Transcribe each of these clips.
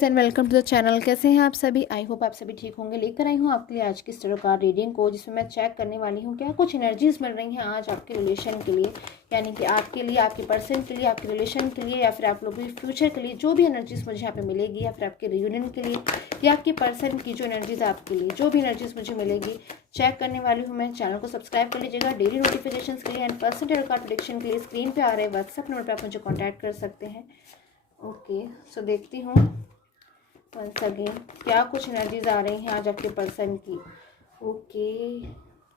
Guys and welcome to the channel. कैसे हैं आप सभी? आई होप आप सभी ठीक होंगे। लेकर आई हूँ आपके लिए आज की स्टार कार्ड रीडिंग को, जिसमें मैं चेक करने वाली हूँ क्या कुछ एनर्जीज मिल रही हैं आज आपके रिलेशन के लिए, यानी कि आपके लिए, आपके पर्सन के लिए, आपके रिलेशन के लिए, या फिर आप लोगों के फ्यूचर के लिए। जो भी एनर्जीज मुझे यहाँ पे मिलेगी, या फिर आपके रियूनियन के लिए, या आपके पर्सन की जो एनर्जीज आपके लिए, जो भी एनर्जीज मुझे मिलेगी चेक करने वाली हूँ मैं। चैनल को सब्सक्राइब कर लीजिएगा डेली नोटिफिकेशन के लिए। एंड पर्सन टारot कार्ड प्रेडिक्शन के लिए स्क्रीन पे आ रहे व्हाट्सएप नंबर पर आप मुझे कॉन्टैक्ट कर सकते हैं। ओके, सो देखती हूँ वंस अगेन क्या कुछ एनर्जीज आ रही हैं आज आपके पर्सन की। Okay,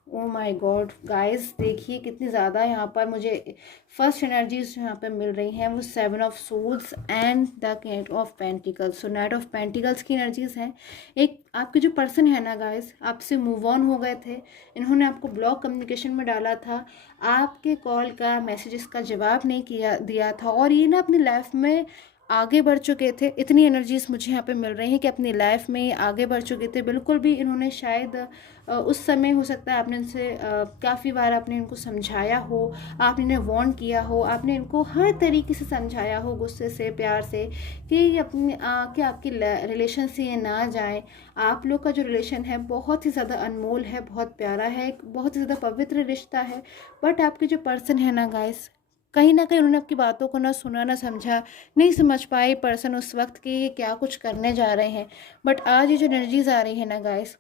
oh my God guys, देखिए कितनी ज़्यादा यहाँ पर मुझे फर्स्ट एनर्जीज यहाँ पे मिल रही हैं। वो 7 of souls and the knight of pentacles. So knight of pentacles की एनर्जीज हैं। एक आपके जो पर्सन है ना गाइस, आपसे मूव ऑन हो गए थे। इन्होंने आपको ब्लॉक कम्युनिकेशन में डाला था, आपके कॉल का मैसेजेस का जवाब नहीं दिया था, और ये ना अपनी लाइफ में आगे बढ़ चुके थे। इतनी एनर्जीज मुझे यहाँ पे मिल रही हैं कि अपनी लाइफ में आगे बढ़ चुके थे। बिल्कुल भी इन्होंने शायद उस समय हो सकता है आपने इनसे काफ़ी बार आपने इनको समझाया हो, आपने इन्हें वार्न किया हो, आपने इनको हर तरीके से समझाया हो, गुस्से से, प्यार से, कि अपने कि आपकी रिलेशन से ये ना जाए। आप लोग का जो रिलेशन है बहुत ही ज़्यादा अनमोल है, बहुत प्यारा है, एक बहुत ही ज़्यादा पवित्र रिश्ता है। बट आपके जो पर्सन है ना गाइस, कहीं ना कहीं उन्होंने आपकी बातों को ना सुना ना समझा, नहीं समझ पाए पर्सन उस वक्त कि ये क्या कुछ करने जा रहे हैं। बट आज ये जो एनर्जीज आ रही है ना गाइस,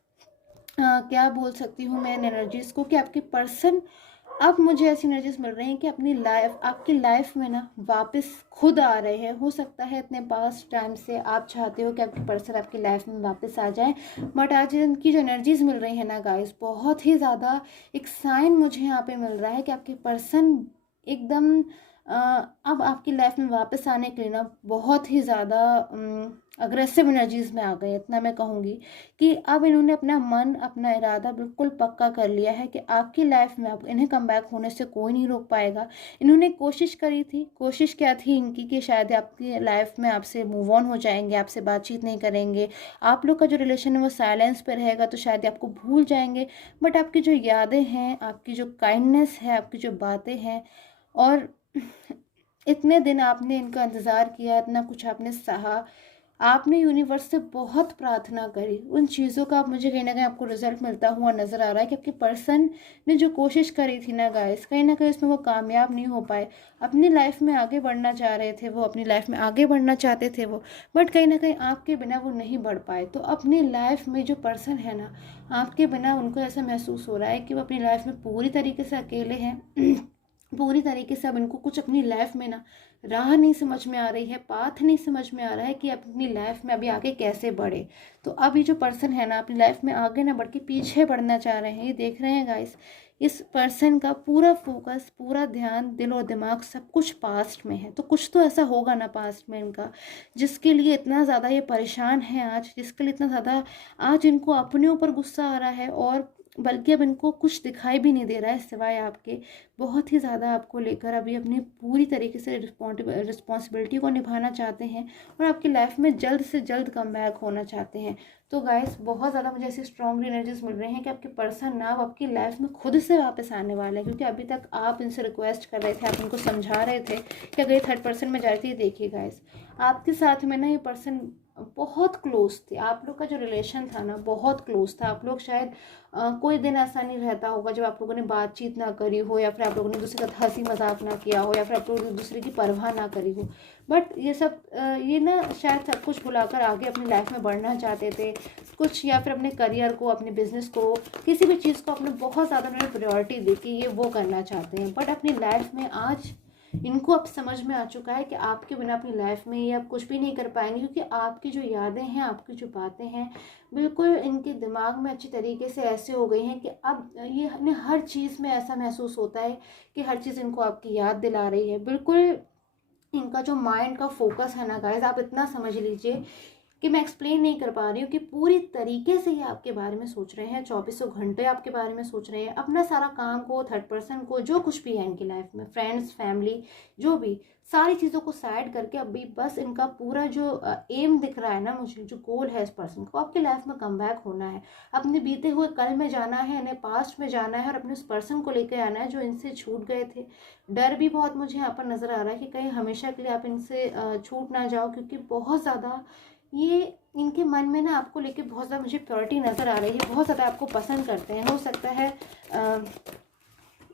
क्या बोल सकती हूँ मैं इन एनर्जीज को, कि आपके पर्सन, अब मुझे ऐसी एनर्जीज मिल रही हैं कि अपनी लाइफ, आपकी लाइफ में ना वापस खुद आ रहे हैं। हो सकता है इतने पास टाइम से आप चाहते हो कि आपके पर्सन आपकी लाइफ में वापस आ जाए, बट आज इनकी जो एनर्जीज मिल रही है ना गाइस, बहुत ही ज़्यादा एक साइन मुझे यहाँ पे मिल रहा है कि आपके पर्सन एकदम अब आपकी लाइफ में वापस आने के लिए ना बहुत ही ज़्यादा अग्रेसिव एनर्जीज में आ गए। इतना मैं कहूँगी कि अब इन्होंने अपना मन, अपना इरादा बिल्कुल पक्का कर लिया है कि आपकी लाइफ में अब इन्हें कम बैक होने से कोई नहीं रोक पाएगा। इन्होंने कोशिश करी थी, कोशिश क्या थी इनकी, कि शायद आपकी लाइफ में आपसे मूव ऑन हो जाएंगे, आपसे बातचीत नहीं करेंगे, आप लोग का जो रिलेशन है वो साइलेंस पे रहेगा, तो शायद आपको भूल जाएंगे। बट आपकी जो यादें हैं, आपकी जो काइंडनेस है, आपकी जो बातें हैं, और इतने दिन आपने इनका इंतज़ार किया, इतना कुछ आपने सहा, आपने यूनिवर्स से बहुत प्रार्थना करी, उन चीज़ों का आप मुझे कहीं ना कहीं आपको रिजल्ट मिलता हुआ नज़र आ रहा है कि आपके पर्सन ने जो कोशिश करी थी ना गाइस, कहीं ना कहीं उसमें वो कामयाब नहीं हो पाए। अपनी लाइफ में आगे बढ़ना चाह रहे थे वो, अपनी लाइफ में आगे बढ़ना चाहते थे वो, बट कहीं ना कहीं आपके बिना वो नहीं बढ़ पाए। तो अपनी लाइफ में जो पर्सन है ना, आपके बिना उनको ऐसा महसूस हो रहा है कि वो अपनी लाइफ में पूरी तरीके से अकेले हैं। पूरी तरीके से अब इनको कुछ अपनी लाइफ में ना राह नहीं समझ में आ रही है, पाथ नहीं समझ में आ रहा है कि अपनी लाइफ में अभी आगे कैसे बढ़े। तो अब ये जो पर्सन है ना, अपनी लाइफ में आगे ना बढ़ के पीछे बढ़ना चाह रहे हैं। ये देख रहे हैं गाइस, इस पर्सन का पूरा फोकस, पूरा ध्यान, दिल और दिमाग सब कुछ पास्ट में है। तो कुछ तो ऐसा होगा ना पास्ट में इनका, जिसके लिए इतना ज़्यादा ये परेशान है आज, जिसके लिए इतना ज़्यादा आज इनको अपने ऊपर गुस्सा आ रहा है, और बल्कि अब इनको कुछ दिखाई भी नहीं दे रहा है सिवाय आपके। बहुत ही ज़्यादा आपको लेकर अभी अपनी पूरी तरीके से रिस्पॉन्सिबिलिटी को निभाना चाहते हैं, और आपकी लाइफ में जल्द से जल्द कम बैक होना चाहते हैं। तो गाइस, बहुत ज़्यादा मुझे ऐसी स्ट्रॉन्ग एनर्जीज मिल रही हैं कि आपके पर्सन ना आपकी लाइफ में खुद से वापस आने वाले हैं। क्योंकि अभी तक आप इनसे रिक्वेस्ट कर रहे थे, आप इनको समझा रहे थे कि अगर ये थर्ड पर्सन में जाती है, देखिए गाइस, आपके साथ में ना ये पर्सन बहुत क्लोज थे। आप लोग का जो रिलेशन था ना बहुत क्लोज था। आप लोग शायद कोई दिन ऐसा नहीं रहता होगा जब आप लोगों ने बातचीत ना करी हो, या फिर आप लोगों ने दूसरे का हंसी मजाक ना किया हो, या फिर आप लोगों ने दूसरे की परवाह ना करी हो। बट ये सब ये ना शायद सब कुछ भुलाकर आगे अपनी लाइफ में बढ़ना चाहते थे कुछ, या फिर अपने करियर को, अपने बिजनेस को, किसी भी चीज़ को अपने बहुत ज़्यादा उन्होंने प्रायोरिटी दी कि ये वो करना चाहते हैं। बट अपनी लाइफ में आज इनको अब समझ में आ चुका है कि आपके बिना अपनी लाइफ में ये अब कुछ भी नहीं कर पाएंगे, क्योंकि आपकी जो यादें हैं, आपकी जो बातें हैं, बिल्कुल इनके दिमाग में अच्छी तरीके से ऐसे हो गई हैं कि अब ये इन्हें हर चीज़ में ऐसा महसूस होता है कि हर चीज़ इनको आपकी याद दिला रही है। बिल्कुल इनका जो माइंड का फोकस है ना गाइस, आप इतना समझ लीजिए कि मैं एक्सप्लेन नहीं कर पा रही हूँ, कि पूरी तरीके से ये आपके बारे में सोच रहे हैं, चौबीसों घंटे आपके बारे में सोच रहे हैं। अपना सारा काम को, थर्ड पर्सन को, जो कुछ भी है इनकी लाइफ में, फ्रेंड्स, फैमिली, जो भी सारी चीज़ों को साइड करके अभी बस इनका पूरा जो एम दिख रहा है ना मुझे, जो गोल है इस पर्सन को, आपकी लाइफ में कम बैक होना है, अपने बीते हुए कल में जाना है, इन्हें पास्ट में जाना है, और अपने उस पर्सन को लेकर आना है जो इनसे छूट गए थे। डर भी बहुत मुझे यहाँ पर नज़र आ रहा है कि कहीं हमेशा के लिए आप इनसे छूट ना जाओ, क्योंकि बहुत ज़्यादा ये इनके मन में ना आपको लेके बहुत ज़्यादा मुझे प्योरिटी नज़र आ रही है, बहुत ज़्यादा आपको पसंद करते हैं। हो सकता है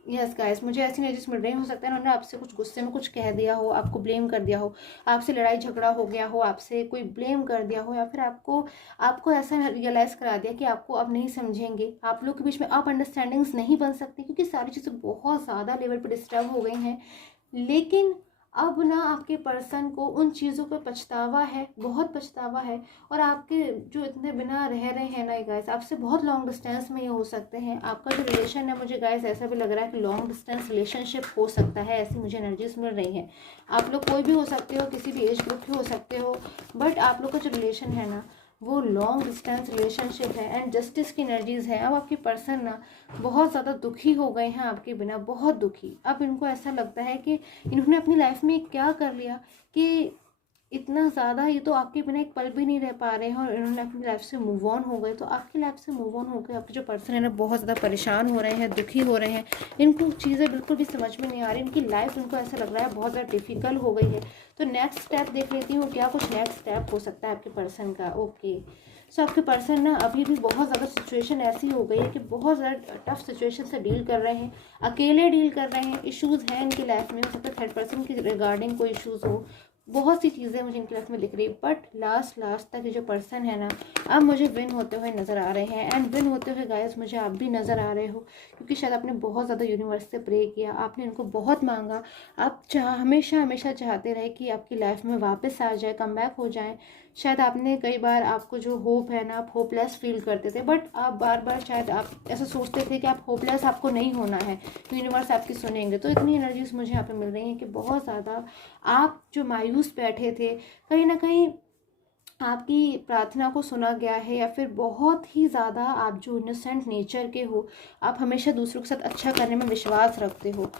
यस गाइस, मुझे ऐसी एनर्जीज मिल रही है, हो सकता है उन्होंने आपसे कुछ गुस्से में कुछ कह दिया हो, आपको ब्लेम कर दिया हो, आपसे लड़ाई झगड़ा हो गया हो, आपसे कोई ब्लेम कर दिया हो, या फिर आपको आपको ऐसा रियलाइज़ करा दिया कि आपको अब नहीं समझेंगे, आप लोग के बीच में अब अंडरस्टैंडिंग्स नहीं बन सकती, क्योंकि सारी चीज़ें बहुत ज़्यादा लेवल पर डिस्टर्ब हो गई हैं। लेकिन अब ना आपके पर्सन को उन चीज़ों पर पछतावा है, बहुत पछतावा है। और आपके जो इतने बिना रह रहे हैं ना गाइस, आपसे बहुत लॉन्ग डिस्टेंस में ये हो सकते हैं। आपका जो रिलेशन है, मुझे गाइस ऐसा भी लग रहा है कि लॉन्ग डिस्टेंस रिलेशनशिप हो सकता है, ऐसी मुझे एनर्जीज मिल रही हैं। आप लोग कोई भी हो सकते हो, किसी भी एज ग्रुप के हो सकते हो, बट आप लोग का जो रिलेशन है ना, वो लॉन्ग डिस्टेंस रिलेशनशिप है। एंड जस्टिस की एनर्जीज है। अब आपकी पर्सन ना बहुत ज़्यादा दुखी हो गए हैं आपके बिना, बहुत दुखी। अब इनको ऐसा लगता है कि इन्होंने अपनी लाइफ में क्या कर लिया कि इतना ज़्यादा, ये तो आपके बिना एक पल भी नहीं रह पा रहे हैं, और इन्होंने अपनी लाइफ से मूव ऑन हो गए। तो आपकी लाइफ से मूव ऑन हो गए, आपके जो पर्सन है ना बहुत ज़्यादा परेशान हो रहे हैं, दुखी हो रहे हैं। इनको चीज़ें बिल्कुल भी समझ में नहीं आ रही, इनकी लाइफ इनको ऐसा लग रहा है बहुत ज़्यादा डिफिकल्ट हो गई है। तो नेक्स्ट स्टेप देख लेती हूँ, क्या कुछ नेक्स्ट स्टेप हो सकता है आपके पर्सन का। ओके, सो आपके पर्सन ना अभी भी बहुत ज़्यादा सिचुएशन ऐसी हो गई है कि बहुत ज़्यादा टफ सिचुएशन से डील कर रहे हैं, अकेले डील कर रहे हैं। इश्यूज़ हैं इनकी लाइफ में, हो सकता है थर्ड पर्सन की रिगार्डिंग कोई इश्यूज़ हो, बहुत सी चीज़ें मुझे इनकी लाइफ में दिख रही है। बट लास्ट तक ये जो पर्सन है ना, अब मुझे विन होते हुए नज़र आ रहे हैं। एंड विन होते हुए गाइस मुझे आप भी नज़र आ रहे हो, क्योंकि शायद आपने बहुत ज़्यादा यूनिवर्स से प्रे किया, आपने इनको बहुत मांगा। आप हमेशा हमेशा चाहते रहे कि आपकी लाइफ में वापस आ जाए, कम बैक हो जाए। शायद आपने कई बार, आपको जो होप है ना, आप होपलेस फील करते थे, बट आप बार बार शायद आप ऐसा सोचते थे कि आप होपलेस, आपको नहीं होना है, यूनिवर्स आपकी सुनेंगे। तो इतनी एनर्जीज मुझे यहाँ पे मिल रही हैं कि बहुत ज़्यादा आप जो मायूस बैठे थे, कहीं ना कहीं आपकी प्रार्थना को सुना गया है, या फिर बहुत ही ज़्यादा आप जो इनोसेंट नेचर के हो, आप हमेशा दूसरों के साथ अच्छा करने में विश्वास रखते हो,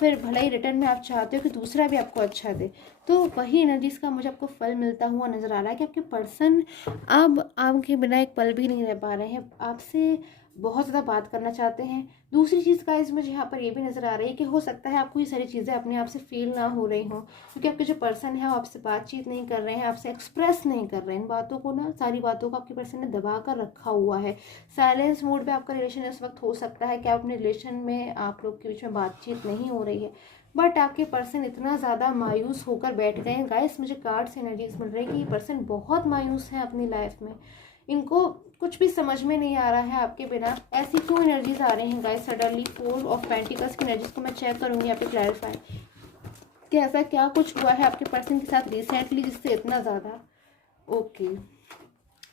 फिर भले ही रिटर्न में आप चाहते हो कि दूसरा भी आपको अच्छा दे। तो वही एनर्जीज़ का मुझे आपको फल मिलता हुआ नज़र आ रहा है कि आपके पर्सन अब आपके बिना एक पल भी नहीं रह पा रहे हैं, आपसे बहुत ज़्यादा बात करना चाहते हैं। दूसरी चीज़ का मुझे यहाँ पर ये भी नज़र आ रही है कि हो सकता है आपको ये सारी चीज़ें अपने आप से फील ना हो रही हों, क्योंकि आपके जो पर्सन है वो आपसे बातचीत नहीं कर रहे हैं, आपसे एक्सप्रेस नहीं कर रहे हैं इन बातों को ना, सारी बातों को आपके पर्सन ने दबा कर रखा हुआ है। साइलेंस मोड पे आपका रिलेशन इस वक्त हो सकता है कि आप अपने रिलेशन में, आप लोग के बीच में बातचीत नहीं हो रही है, बट आपके पर्सन इतना ज़्यादा मायूस होकर बैठ गए हैं। गाइस मुझे कार्ड से एनर्जीज मिल रही है कि ये पर्सन बहुत मायूस है अपनी लाइफ में, इनको कुछ भी समझ में नहीं आ रहा है आपके बिना। ऐसी क्यों एनर्जीज आ रही हैं गाइस सडनली? 4 ऑफ पेंटिकल्स की एनर्जीज को मैं चेक करूंगी यहाँ पे, क्लैरिफाई कि ऐसा क्या कुछ हुआ है आपके पर्सन के साथ रिसेंटली जिससे इतना ज़्यादा। ओके,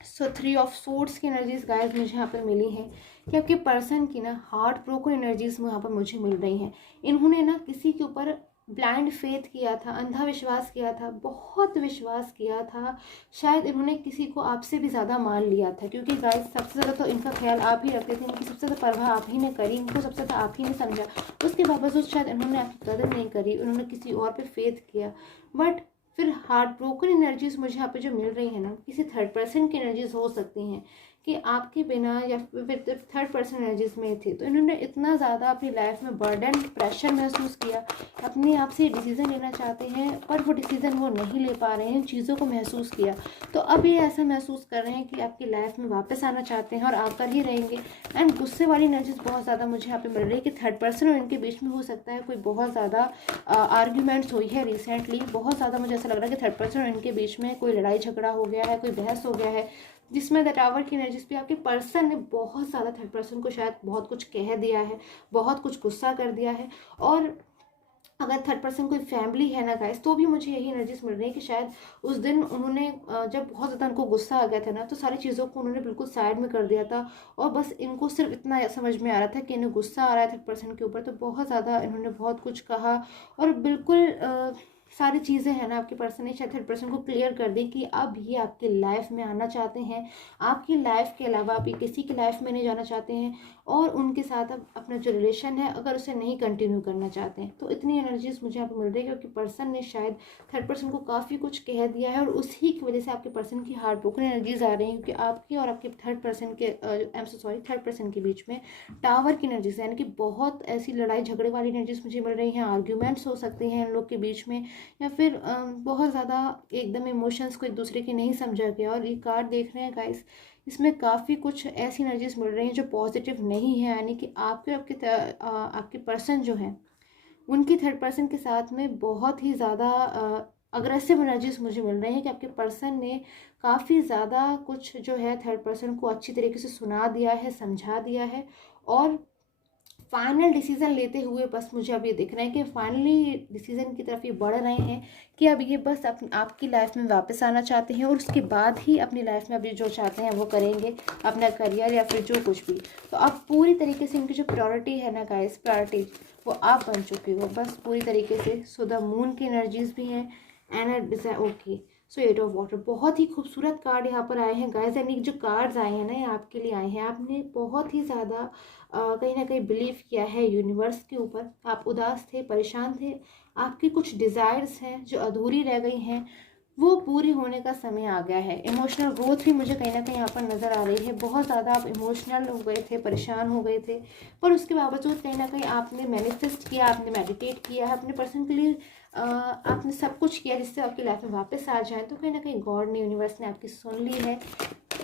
सो 3 ऑफ सोर्ड्स की एनर्जीज गाइस मुझे यहाँ पर मिली हैं कि आपके पर्सन की ना हार्ट ब्रोकन एनर्जीज यहाँ पर मुझे मिल रही हैं। इन्होंने ना किसी के ऊपर ब्लाइंड फेथ किया था, अंधा विश्वास किया था, बहुत विश्वास किया था। शायद इन्होंने किसी को आपसे भी ज़्यादा मान लिया था, क्योंकि गाइस सबसे ज़्यादा तो इनका ख्याल आप ही रखते थे, इनकी सबसे ज़्यादा परवाह आप ही ने करी, इनको सबसे ज़्यादा आप ही ने समझा। उसके बावजूद शायद इन्होंने आपकी कदर नहीं करी, उन्होंने किसी और पे फेथ किया। बट फिर हार्ट ब्रोकन एनर्जीज मुझे यहाँ पे जो मिल रही है ना, किसी थर्ड पर्सन की एनर्जीज हो सकती हैं कि आपके बिना, या फिर थर्ड पर्सन एनर्जीज में थे। तो इन्होंने इतना ज़्यादा अपनी लाइफ में बर्डन, प्रेशर महसूस किया, अपने आप से डिसीज़न लेना चाहते हैं पर वो डिसीज़न वो नहीं ले पा रहे हैं, चीज़ों को महसूस किया। तो अब ये ऐसा महसूस कर रहे हैं कि आपकी लाइफ में वापस आना चाहते हैं और आकर ही रहेंगे। एंड गुस्से वाली एनर्जीज बहुत ज़्यादा मुझे यहाँ पे मिल रही है कि थर्ड पर्सन और इनके बीच में हो सकता है कोई बहुत ज़्यादा आर्ग्यूमेंट्स हुई है रिसेंटली। बहुत ज़्यादा मुझे ऐसा लग रहा है कि थर्ड पर्सन और इनके बीच में कोई लड़ाई झगड़ा हो गया है, कोई बहस हो गया है, जिसमें द टावर की एनर्जीज भी आपके पर्सन ने बहुत ज़्यादा थर्ड पर्सन को शायद बहुत कुछ कह दिया है, बहुत कुछ गुस्सा कर दिया है। और अगर थर्ड पर्सन कोई फैमिली है ना गाइस, तो भी मुझे यही एनर्जीज मिल रही है कि शायद उस दिन उन्होंने जब बहुत ज़्यादा उनको गुस्सा आ गया था ना, तो सारी चीज़ों को उन्होंने बिल्कुल साइड में कर दिया था, और बस इनको सिर्फ इतना समझ में आ रहा था कि इन्हें गुस्सा आ रहा है थर्ड पर्सन के ऊपर। तो बहुत ज़्यादा इन्होंने बहुत कुछ कहा, और बिल्कुल सारी चीज़ें हैं ना आपके पर्सन ने शायद थर्ड पर्सन को क्लियर कर दी कि अब ये आपकी लाइफ में आना चाहते हैं, आपकी लाइफ के अलावा आप किसी की लाइफ में नहीं जाना चाहते हैं, और उनके साथ अब अपना जो रिलेशन है अगर उसे नहीं कंटिन्यू करना चाहते हैं। तो इतनी एनर्जीज मुझे यहाँ पर मिल रही है क्योंकि पर्सन ने शायद थर्ड पर्सन को काफ़ी कुछ कह दिया है, और उसी की वजह से आपके पर्सन की हार्ट ब्रोकन एनर्जीज आ रही हैं, क्योंकि आपकी और आपके थर्ड पर्सन के थर्ड पर्सन के बीच में टावर की एनर्जीज, यानी कि बहुत ऐसी लड़ाई झगड़े वाली एनर्जीज मुझे मिल रही हैं। आर्ग्यूमेंट्स हो सकते हैं इन लोग के बीच में, या फिर बहुत ज़्यादा एकदम इमोशंस को एक दूसरे के नहीं समझा गया। और ये कार्ड देख रहे हैं गाइस, इसमें काफ़ी कुछ ऐसी एनर्जीज मिल रही हैं जो पॉजिटिव नहीं है, यानी कि आपके पर्सन जो है उनकी थर्ड पर्सन के साथ में बहुत ही ज़्यादा अग्रेसिव एनर्जीज मुझे मिल रही हैं कि आपके पर्सन ने काफ़ी ज़्यादा कुछ जो है थर्ड पर्सन को अच्छी तरीके से सुना दिया है, समझा दिया है। और फाइनल डिसीज़न लेते हुए बस मुझे अब ये दिख रहा है कि फाइनली डिसीज़न की तरफ ये बढ़ रहे हैं कि अब ये बस आपकी लाइफ में वापस आना चाहते हैं और उसके बाद ही अपनी लाइफ में अभी जो चाहते हैं वो करेंगे, अपना करियर या फिर जो कुछ भी। तो अब पूरी तरीके से इनकी जो प्रायोरिटी है ना गाइस, प्रायोरिटी वो आप बन चुके हो बस पूरी तरीके से। सो द मून की एनर्जीज भी हैं and okay. So 8 of water, बहुत ही खूबसूरत कार्ड यहाँ पर आए हैं गाइस। यानी जो कार्ड्स आए हैं ना ये आपके लिए आए हैं। आपने बहुत ही ज़्यादा कहीं ना कहीं बिलीव किया है यूनिवर्स के ऊपर। आप उदास थे, परेशान थे, आपकी कुछ डिज़ायर्स हैं जो अधूरी रह गई हैं, वो पूरी होने का समय आ गया है। इमोशनल ग्रोथ भी मुझे कहीं ना कहीं यहाँ पर नज़र आ रही है। बहुत ज़्यादा आप इमोशनल हो गए थे, परेशान हो गए थे, पर उसके बावजूद कहीं ना कहीं आपने मैनिफेस्ट किया, आपने मेडिटेट किया है अपने पर्सन के लिए। आपने सब कुछ किया जिससे आपकी लाइफ में वापस आ जाए। तो कहीं ना कहीं गॉड ने, यूनिवर्स ने आपकी सुन ली है।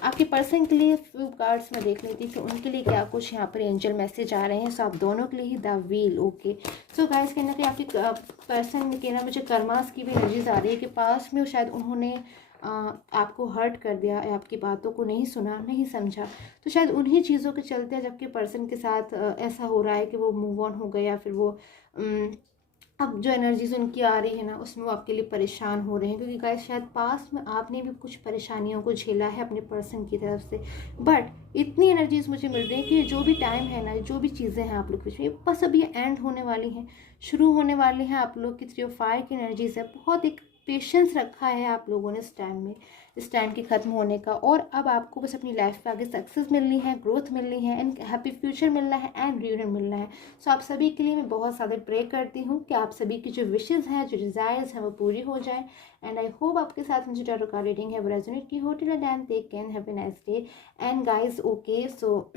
आपके पर्सन के लिए फ्यू कार्ड्स में देख लेती कि उनके लिए क्या कुछ यहाँ पर एंजल मैसेज आ रहे हैं। सो आप दोनों के लिए ही the wheel, okay. So guys कहीं ना कहीं आपके पर्सन के ना मुझे कर्मास की भी एनर्जीज आ रही है कि पास में शायद उन्होंने आपको हर्ट कर दिया, आपकी बातों को नहीं सुना, नहीं समझा। तो शायद उन्हीं चीज़ों के चलते जबकि पर्सन के साथ ऐसा हो रहा है कि वो मूव ऑन हो गए या फिर वो अब जो एनर्जीज उनकी आ रही है ना उसमें वो आपके लिए परेशान हो रहे हैं। क्योंकि गाइस शायद पास में आपने भी कुछ परेशानियों को झेला है अपने पर्सन की तरफ से। बट इतनी एनर्जीज मुझे मिल रही है कि जो भी टाइम है ना, जो भी चीज़ें हैं आप लोग के बीच में, बस अब ये एंड होने वाली हैं, शुरू होने वाली हैं। आप लोग की 3 ऑफ फायर की एनर्जीज है। बहुत एक पेशेंस रखा है आप लोगों ने इस टाइम के ख़त्म होने का। और अब आपको बस अपनी लाइफ पे आगे सक्सेस मिलनी है, ग्रोथ मिलनी है एंड हैप्पी फ्यूचर मिलना है एंड रियूनियन मिलना है। सो आप सभी के लिए मैं बहुत ज़्यादा प्रे करती हूँ कि आप सभी की जो विशेज़ हैं, जो डिज़ायर्स हैं वो पूरी हो जाए। एंड आई होप आपके साथ मुझे टैरो कार्ड रीडिंग है वो रेजोनेट की हो। Till then take care, have a nice day and guys, okay. So